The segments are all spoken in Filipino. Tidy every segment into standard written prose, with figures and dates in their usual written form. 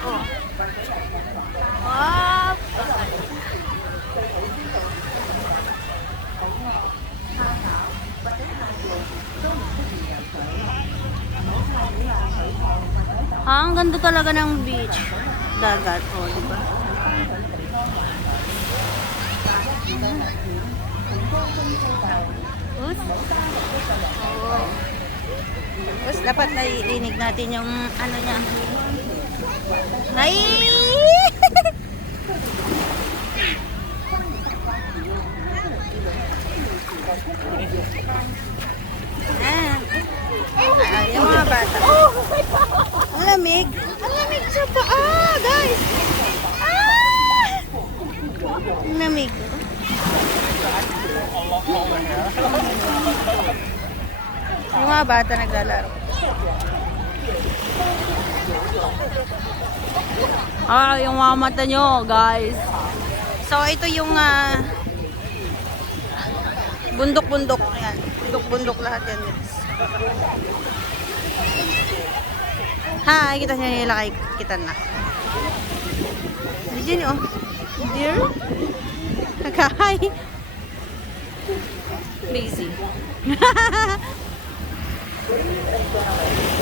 Oh. Wow. Ang ganda talaga ng beach. Dagat, oh, diba? Oh. Tapos dapat narinig natin yung ano niya. Ay! Yung mga bata. Ang lamig. Ang lamig sa paa, guys. Ang lamig. Yung mga bata naglalaro. Yung mga mata nyo, guys. So, ito yung bundok-bundok. Ayan. Bundok-bundok lahat yan, guys. Hi, kita nila kay kita na. Di dyan, oh. Dear. Hi. Busy.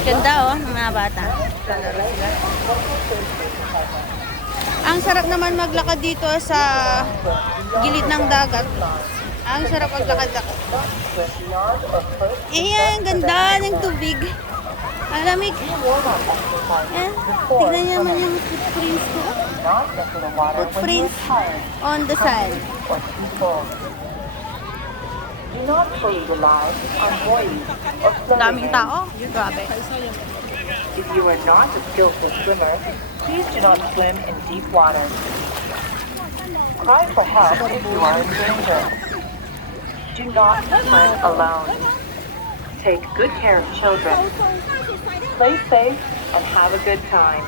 Ganda, oh, ng mga bata. Lalaro sila. Ang sarap naman maglakad dito sa gilid ng dagat. Ang sarap maglakad-lakad. Ayan, ganda ng tubig. Ang lamig. Ayan, tignan niyo naman yung footprints ko. Footprints on the sand. Daming tao. Grabe. If you are not a skillful swimmer, please do not swim in deep water. Cry for help if you are in danger. Do not swim alone. Take good care of children. Play safe and have a good time.